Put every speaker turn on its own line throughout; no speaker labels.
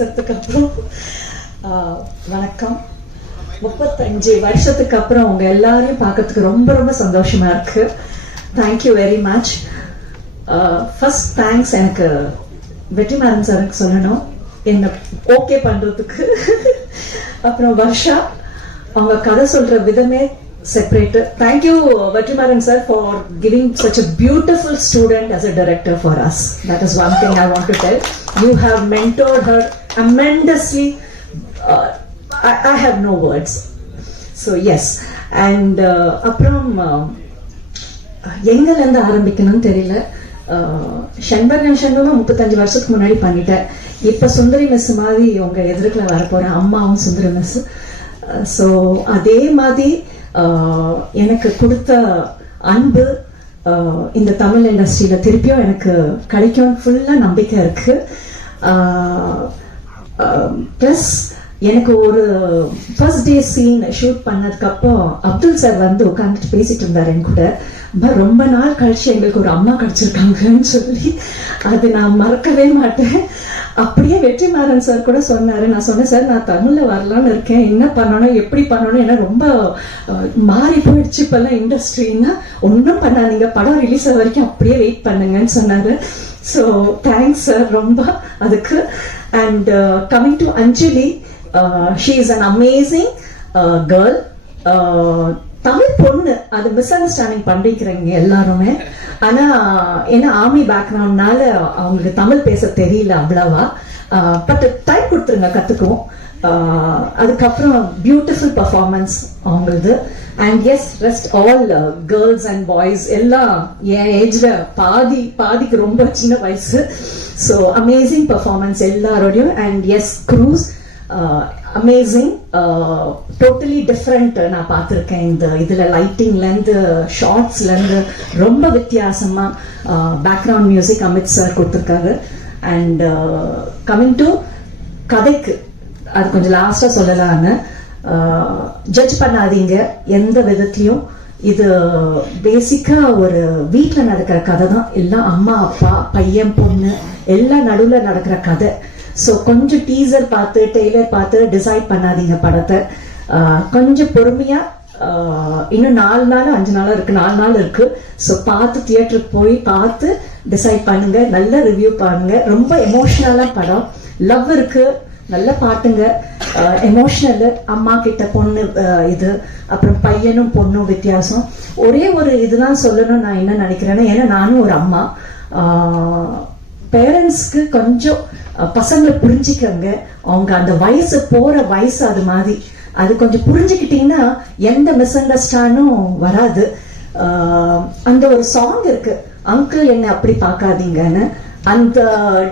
பேசுறதுக்கு அப்புறம் வணக்கம். முப்பத்தஞ்சு வருஷத்துக்கு அப்புறம் உங்க எல்லாரையும் பார்க்கறதுக்கு ரொம்ப ரொம்ப சந்தோஷமா இருக்கு. Thank you very much first thanks எனக்கு வெற்றிமாறன் சாருக்கு சொல்லணும். என்ன ஓகே பண்றதுக்கு. அப்புறம் வர்ஷா அவங்க கதை சொல்ற விதமே separate thank you Vetrimaaran sir for giving such a beautiful student as a director for us that is one thing I want to tell you have mentored her tremendously uh, I, I have no words. So yes. And uh, அப்புறம் uh, எங்கேருந்து ஆரம்பிக்கணும்னு தெரியல. Uh, ஷண்பகன் சண்பகம் முப்பத்தஞ்சு வருஷத்துக்கு முன்னாடி பண்ணிட்டேன். இப்போ சுந்தரி miss மாதிரி உங்க எதிர்க்கல வரப்போறேன் அம்மாவும் சுந்தரி மிஸ் ஸோ uh, அதே மாதிரி எனக்கு கொடுத்த அன்பு இந்த தமிழ் இண்டஸ்ட்ரியில திருப்பியும் எனக்கு கிடைக்கும் ஃபுல்லா நம்பிக்கை இருக்கு ப்ளஸ் எனக்கு ஒரு ஃபர்ஸ்ட் டே சீன் ஷூட் பண்ணதுக்கப்புறம் அப்துல் சார் வந்து உட்காந்துட்டு பேசிட்டு இருந்தார் என் கூட. ரொம்ப நாள் கழிச்சு எங்களுக்கு ஒரு அம்மா கிடைச்சிருக்காங்கன்னு சொல்லி. அது நான் மறக்கவே மாட்டேன். அப்படியே வெற்றிமாறன் சார் கூட சொன்னாரு. நான் சொன்னேன் சார் நான் தமிழ்ல வரலான்னு இருக்கேன். என்ன பண்ணணும் எப்படி பண்ணணும்? ஏன்னா ரொம்ப மாறி போயிடுச்சு இப்பெல்லாம் இண்டஸ்ட்ரின்னா ஒன்றும் பண்ணாதீங்க. படம் ரிலீஸ் ஆக வரைக்கும் அப்படியே வெயிட் பண்ணுங்கன்னு சொன்னாரு. ஸோ தேங்க்ஸ் சார் ரொம்ப அதுக்கு. And coming to Anjali she is an amazing girl Tamil பொண்ணு. அது மிஸ் அண்டர்ஸ்டாண்டிங் பண்ணிக்கிறீங்க எல்லாருமே. ஆனா ஏன்னா ஆர்மி பேக்ரவுண்ட்னால அவங்களுக்கு தமிழ் பேச தெரியல அவ்வளவா. Uh, பட் டைம் கொடுத்துருங்க கத்துக்குவோம். ஆஹ் அதுக்கப்புறம் பியூட்டிஃபுல் பர்ஃபார்மன்ஸ் அவங்களது. And as rest all girls and boys எல்லாம் என் ஏஜ்ல பாதி பாதிக்கு ரொம்ப சின்ன வயசு. ஸோ அமேசிங் பர்ஃபார்மன்ஸ் எல்லாரோடையும். And as crews amazing totally different நான் பார்த்துருக்கேன். இந்த இதில் லைட்டிங்லேருந்து ஷார்ட்ஸ்லேருந்து ரொம்ப வித்தியாசமாக பேக்ரவுண்ட் மியூசிக் அமித் சார் கொடுத்துருக்காரு. அண்ட் கமிங் uh, டு கதைக்கு அது கொஞ்சம் லாஸ்ட்டாக சொல்லலான்னு. Uh, ஜட்ஜ் பண்ணாதீங்க. எந்த விதத்திலையும் இது பேசிக்காக ஒரு வீட்டில் நடக்கிற கதை தான் எல்லாம் அம்மா அப்பா பையன் பொண்ணு எல்லாம் நடுவில் நடக்கிற கதை. ஸோ கொஞ்சம் டீசர் பார்த்து டெய்லர் பார்த்து டிசைட் பண்ணாதீங்க படத்தை. ஆஹ் கொஞ்சம் பொறுமையா ஆஹ் இன்னும் நாலு நாள் அஞ்சு நாளாக இருக்கு நாலு நாள் இருக்கு. ஸோ பார்த்து தியேட்டருக்கு போய் பார்த்து டிசைட் பண்ணுங்க. நல்ல ரிவ்யூ பாருங்க. ரொம்ப எமோஷ்னலாக படம். லவ் இருக்கு. நல்ல பாட்டுங்க. எமோஷ்னல் அம்மா கிட்ட பொண்ணு இது. அப்புறம் பையனும் பொண்ணும் வித்தியாசம். ஒரே ஒரு இதுதான் சொல்லணும் நான் என்ன நினைக்கிறேன்னா ஏன்னா நானும் ஒரு அம்மா. பேரண்ட்ஸ்க்கு கொஞ்சம் பசங்களை புரிஞ்சுக்கங்க. அவங்க அந்த வயசு போற வயசு அது மாதிரி. அது கொஞ்சம் புரிஞ்சுக்கிட்டீங்கன்னா எந்த மிஸ் அண்டர்ஸ்டாண்டும் வராது. ஆஹ், அந்த ஒரு சாங் இருக்கு. அங்கிள் என்ன அப்படி பார்க்காதீங்கன்னு. அந்த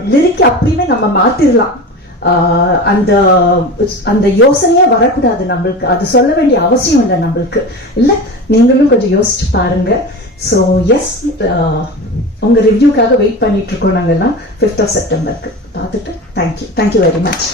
லிரிக் அப்படின்னு நம்ம மாத்திரலாம். ஆஹ், அந்த அந்த யோசனையே வரக்கூடாது நம்மளுக்கு. அது சொல்ல வேண்டிய அவசியம் இல்லை நம்மளுக்கு. இல்ல நீங்களும் கொஞ்சம் யோசிச்சு பாருங்க. ஸோ எஸ் உங்க ரிவ்யூக்காக வெயிட் பண்ணிட்டு இருக்கோம் நாங்கெல்லாம் ஃபிஃப்த் ஆஃப் செப்டம்பருக்கு பார்த்துட்டு தேங்க்யூ தேங்க்யூ வெரி மச்